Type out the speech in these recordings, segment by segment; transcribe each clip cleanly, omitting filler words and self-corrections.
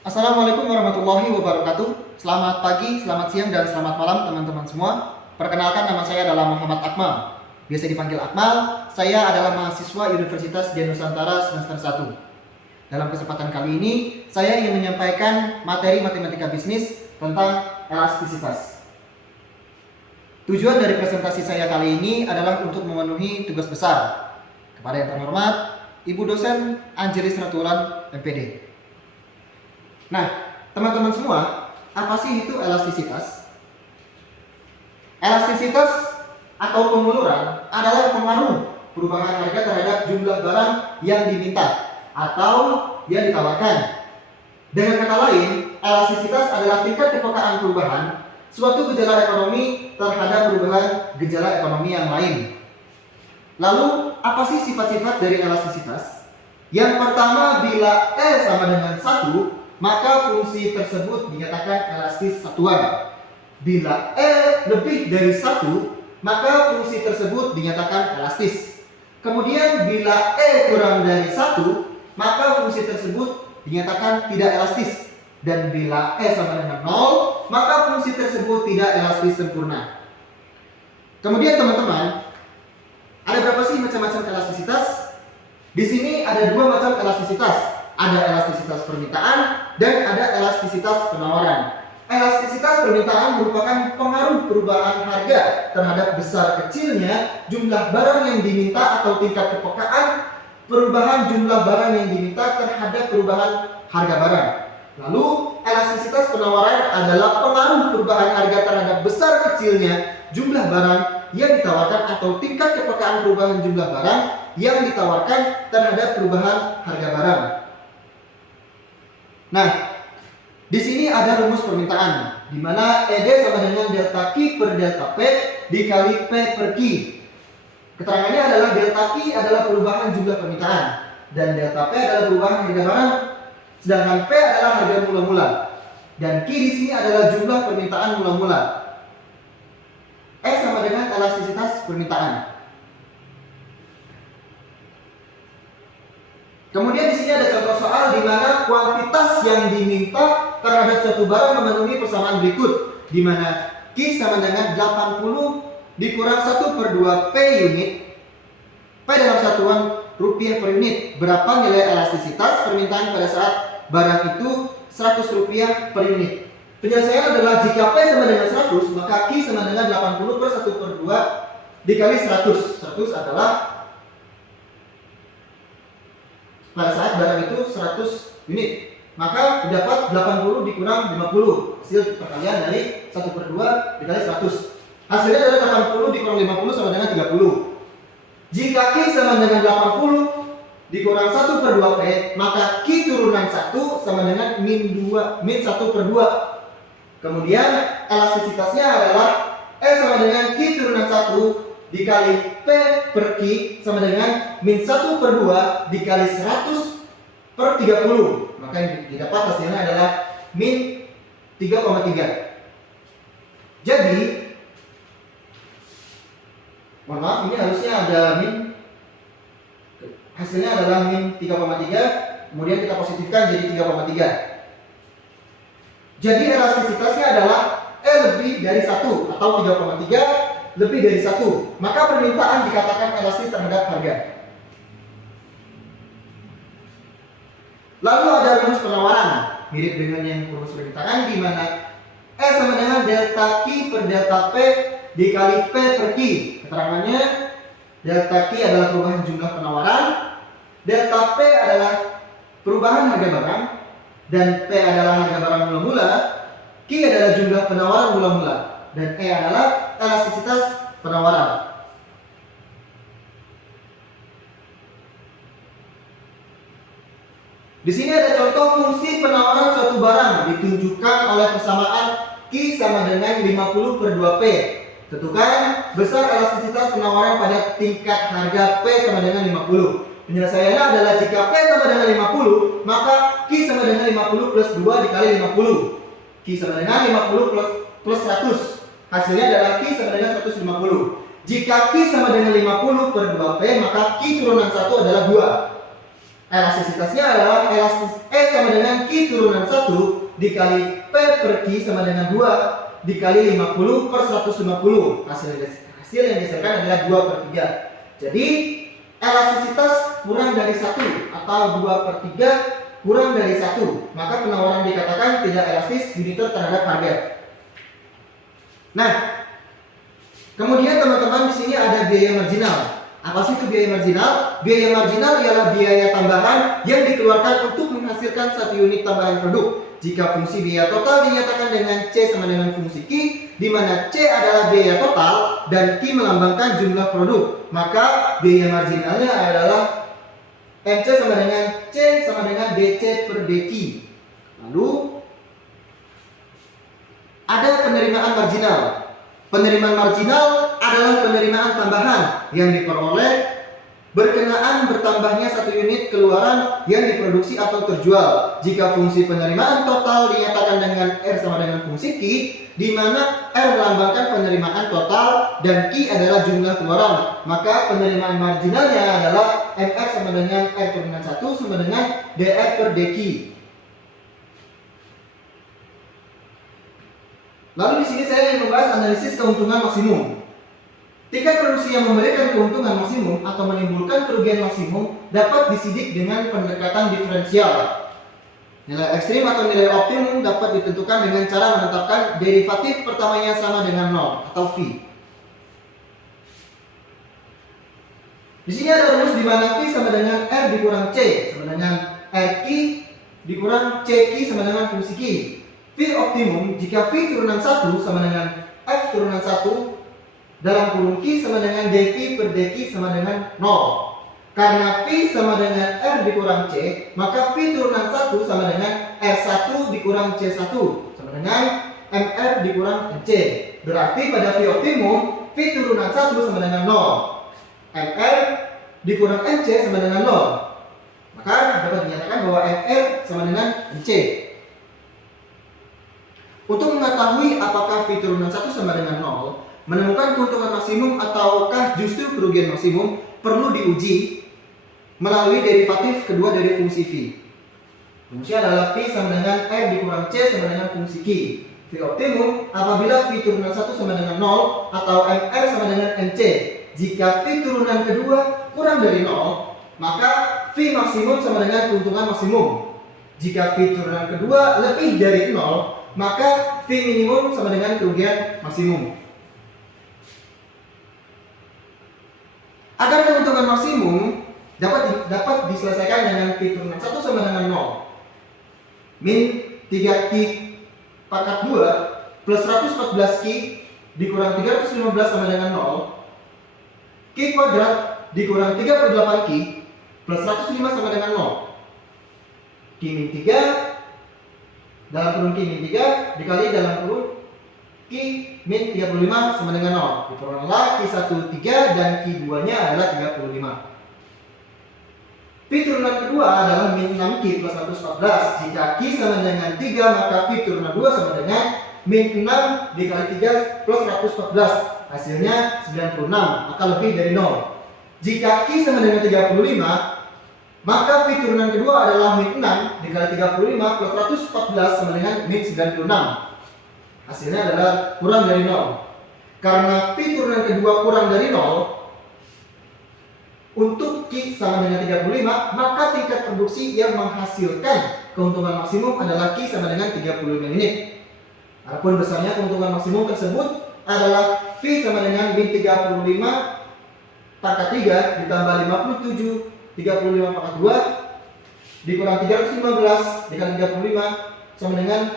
Assalamualaikum warahmatullahi wabarakatuh. Selamat pagi, selamat siang, dan selamat malam teman-teman semua. Perkenalkan, nama saya adalah Muhammad Akmal. Biasa dipanggil Akmal. Saya adalah mahasiswa Universitas Dian Nusantara semester 1. Dalam kesempatan kali ini, saya ingin menyampaikan materi matematika bisnis tentang elastisitas. Tujuan dari presentasi saya kali ini adalah untuk memenuhi tugas besar kepada yang terhormat Ibu dosen Angelis Ratulan, MPD. Nah, teman-teman semua, apa sih itu elastisitas? Elastisitas atau penguluran adalah pengaruh perubahan harga terhadap jumlah barang yang diminta atau yang ditawarkan. Dengan kata lain, elastisitas adalah tingkat kepekaan perubahan suatu gejala ekonomi terhadap perubahan gejala ekonomi yang lain. Lalu, apa sih sifat-sifat dari elastisitas? Yang pertama, bila E sama dengan 1, maka fungsi tersebut dinyatakan elastis satuan. Bila E lebih dari 1, maka fungsi tersebut dinyatakan elastis. Kemudian bila E kurang dari 1, maka fungsi tersebut dinyatakan tidak elastis. Dan bila E sama dengan 0, maka fungsi tersebut tidak elastis sempurna. Kemudian teman-teman, ada berapa sih macam-macam elastisitas? Di sini ada dua macam elastisitas. Ada elastisitas permintaan dan ada elastisitas penawaran. Elastisitas permintaan merupakan pengaruh perubahan harga terhadap besar kecilnya jumlah barang yang diminta atau tingkat kepekaan perubahan jumlah barang yang diminta terhadap perubahan harga barang. Lalu elastisitas penawaran adalah pengaruh perubahan harga terhadap besar kecilnya jumlah barang yang ditawarkan atau tingkat kepekaan perubahan jumlah barang yang ditawarkan terhadap perubahan harga barang. Nah, di sini ada rumus permintaan, di mana ED sama dengan delta Q per delta P dikali P per Q. Keterangannya adalah delta Q adalah perubahan jumlah permintaan dan delta P adalah perubahan harga barang, sedangkan P adalah harga mula-mula dan Q di sini adalah jumlah permintaan mula-mula. E sama dengan elastisitas permintaan. Kemudian di sini ada contoh soal di mana kuantitas yang diminta terhadap suatu barang memenuhi persamaan berikut, di mana Q sama dengan 80 dikurang 1/2 P unit. P dalam satuan rupiah per unit. Berapa nilai elastisitas permintaan pada saat barang itu 100 rupiah per unit? Penyelesaian adalah jika P sama dengan 100, maka Q sama dengan 80 per 1/2 dikali 100. 100 adalah pada saat barang itu 100 unit, maka dapat 80 dikurang 50. Hasil perkalian dari 1/2 dikali 100. Hasilnya adalah 80 dikurang 50 sama dengan 30. Jika Q sama dengan 80 dikurang 1/2 P, maka Q turunan 1 sama dengan min 1/2. Kemudian elastisitasnya adalah E sama dengan Q turunan 1 dikali P per Q sama dengan min 1/2 dikali 100 per 30. Maka yang didapat hasilnya adalah min 3,3. Jadi, mohon maaf, ini harusnya ada min, hasilnya adalah min 3,3, kemudian kita positifkan jadi 3,3. Jadi elastisitasnya adalah E lebih dari 1 atau 3,3 lebih dari 1, maka permintaan dikatakan elastis terhadap harga. Lalu ada rumus penawaran, mirip dengan yang rumus permintaan, di mana E sama dengan delta Q per delta P dikali P per Q. Keterangannya, delta Q adalah perubahan jumlah penawaran, delta P adalah perubahan harga barang, dan P adalah harga barang mula-mula, Q adalah jumlah penawaran mula-mula, dan E adalah elastisitas penawaran. Di sini ada contoh fungsi penawaran suatu barang ditunjukkan oleh persamaan Q sama dengan 50/2 P. Tentukan besar elastisitas penawaran pada tingkat harga P sama dengan 50. Penyelesaiannya adalah jika P sama dengan 50, maka Q sama dengan 50 plus 2 dikali 50. Q sama dengan 50 plus 100. Hasilnya adalah Q sama dengan 150. Jika Q sama dengan 50/2 P, maka Q turunan 1 adalah 2. Elastisitasnya adalah E sama dengan Q turunan 1 dikali P per Q sama dengan 2 dikali 50 per 150. Hasil yang dihasilkan adalah 2 per 3. Jadi elastisitas kurang dari 1 atau 2 per 3 kurang dari 1, maka penawaran dikatakan tidak elastis uniter terhadap harga. Nah, kemudian teman-teman di sini ada biaya marginal. Apa sih itu biaya marginal? Biaya marginal ialah biaya tambahan yang dikeluarkan untuk menghasilkan satu unit tambahan produk. Jika fungsi biaya total dinyatakan dengan C sama dengan fungsi Q, di mana C adalah biaya total dan Q melambangkan jumlah produk, maka biaya marginalnya adalah MC sama dengan C sama dengan DC per DQ. Lalu ada penerimaan marginal. Penerimaan marginal adalah penerimaan tambahan yang diperoleh berkenaan bertambahnya satu unit keluaran yang diproduksi atau terjual. Jika fungsi penerimaan total dinyatakan dengan R sama dengan fungsi Q, di mana R melambangkan penerimaan total dan Q adalah jumlah keluaran, maka penerimaan marginalnya adalah MR sama dengan R turunan 1 sama dengan DR per DQ. Lalu di sini saya ingin membahas analisis keuntungan maksimum. Tingkat produksi yang memberikan keuntungan maksimum atau menimbulkan kerugian maksimum dapat disidik dengan pendekatan diferensial. Nilai ekstrim atau nilai optimum dapat ditentukan dengan cara menetapkan derivatif pertamanya sama dengan 0 atau V. Di sini ada rumus di mana V sama dengan R dikurang C sama dengan RQ dikurang CQ sama dengan fungsi Q. V optimum jika V turunan 1 sama dengan F turunan 1 dalam kurung Q sama dengan dV per dQ sama dengan 0. Karena V sama dengan R dikurang C, maka V turunan 1 sama dengan R1 dikurang C1 sama dengan MR dikurang MC. Berarti pada V optimum, V turunan 1 sama dengan 0. MR dikurang MC sama dengan 0. Maka dapat dinyatakan bahwa MR sama dengan MC. Untuk mengetahui apakah V turunan 1 sama dengan 0, menemukan keuntungan maksimum ataukah justru kerugian maksimum perlu diuji melalui derivatif kedua dari fungsi V. Rumusnya adalah V sama dengan R dikurang C sama dengan fungsi Q. V optimum apabila V turunan 1 sama dengan 0 atau MR sama dengan MC. Jika V turunan kedua kurang dari 0, maka V maksimum sama dengan keuntungan maksimum. Jika V turunan kedua lebih dari 0, maka V minimum sama dengan kerugian maksimum. Agar keuntungan maksimum dapat diselesaikan dengan V turunan 1 sama dengan 0 min 3Q pangkat 2 plus 114Q dikurang 315 sama dengan 0 Q kuadrat dikurang 38Q plus 105 sama dengan 0 Q min 3 dalam kurung Q min 3 dikali dalam kurung Q min 35 sama dengan 0. Diperolehlah Q1 3 dan Q2 nya adalah 35. V turunan kedua adalah min 6Q plus 114. Jika Q sama dengan 3, maka V turunan 2 sama dengan min 6 dikali 3 plus 114. Hasilnya 96, maka lebih dari 0. Jika Q sama dengan 35, maka V turunan kedua adalah min 6 dikali 35 plus 114 sama dengan min 96. Hasilnya adalah kurang dari 0. Karena V turunan kedua kurang dari 0, untuk Q sama dengan 35, maka tingkat produksi yang menghasilkan keuntungan maksimum adalah Q sama dengan 35 unit. Adapun besarnya keuntungan maksimum tersebut adalah V sama dengan min 35 pangkat 3 ditambah 57 35 pangkat 2 dikurang 315 dikali 35 sama dengan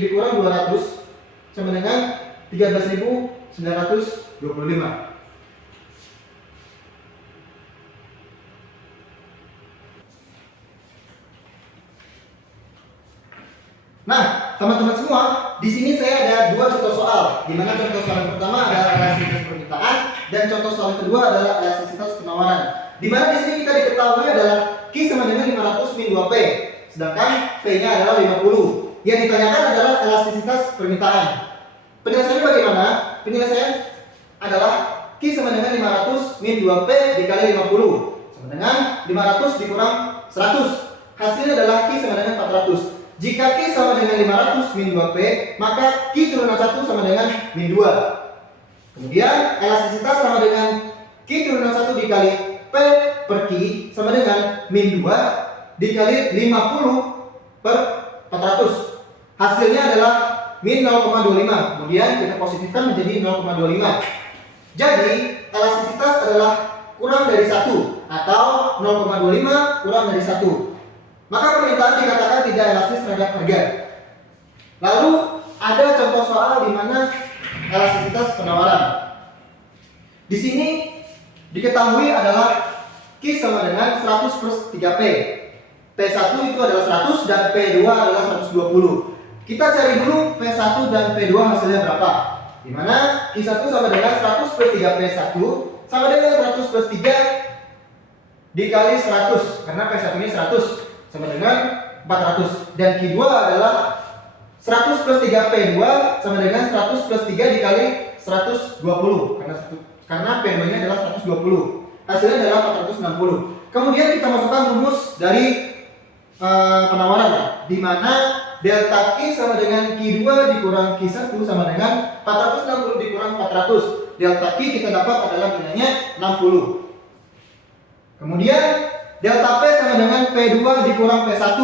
dikurang 200 sama dengan 13.925. Nah, teman-teman semua, di sini saya ada dua contoh soal, di mana contoh soal yang pertama adalah elastisitas permintaan dan contoh soal yang kedua adalah elastisitas penawaran. Di mana di sini kita diketahui adalah Q sama dengan 500 min 2P, sedangkan P-nya adalah 50. Yang ditanyakan adalah elastisitas permintaan. Penjelasannya bagaimana? Penjelasannya adalah Q sama dengan 500 min 2P dikali 50 sama dengan 500 dikurang 100. Hasilnya adalah Q sama dengan 400. Jika Q sama dengan 500 min 2P, maka Q turunan 1 sama dengan min 2. Kemudian elastisitas sama dengan Q turunan 1 dikali P per Q sama dengan min 2 dikali 50 per 400. Hasilnya adalah min 0,25. Kemudian kita positifkan menjadi 0,25. Jadi elastisitas adalah kurang dari 1 atau 0,25 kurang dari 1. Maka permintaan dikatakan tidak elastis terhadap harga. Lalu ada contoh soal di mana elastisitas penawaran. Di sini diketahui adalah Q sama dengan 100 plus 3P. P1 itu adalah 100 dan P2 adalah 120. Kita cari dulu P1 dan P2 hasilnya berapa. Di mana Q1 sama dengan 100 plus 3P1 sama dengan 100 plus 3 dikali 100. Karena P1 ini 100 sama dengan 400. Dan Q2 adalah 100 plus 3P2 sama dengan 100 plus 3 dikali 120. Karena P2 nya adalah 120. Hasilnya adalah 460. Kemudian kita masukkan rumus dari penawaran, di mana delta Q sama dengan Q2 dikurang Q1 sama dengan 460 dikurang 400. Delta Q kita dapat adalah nilainya 60. Kemudian delta P sama dengan P2 dikurang P1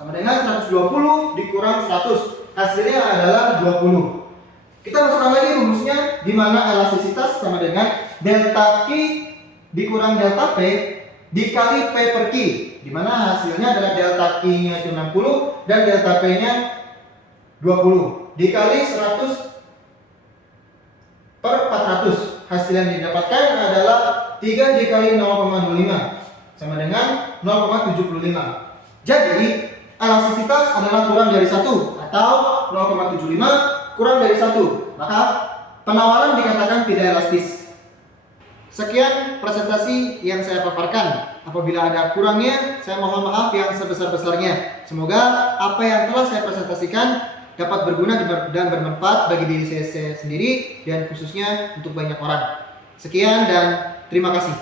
sama dengan 120 dikurang 100. Hasilnya adalah 20. Kita masukkan lagi rumusnya, di mana elastisitas sama dengan delta Q dikurang delta P dikali P per Q, di mana hasilnya adalah delta Q-nya itu 60 dan delta P-nya 20 dikali 100 per 400. Hasil yang didapatkan adalah 3 dikali 0,25 sama dengan 0,75. Jadi elastisitas adalah kurang dari 1 atau 0,75 kurang dari 1. Maka penawaran dikatakan tidak elastis. Sekian presentasi yang saya paparkan. Apabila ada kurangnya, saya mohon maaf yang sebesar-besarnya. Semoga apa yang telah saya presentasikan dapat berguna dan bermanfaat bagi diri saya sendiri dan khususnya untuk banyak orang. Sekian dan terima kasih.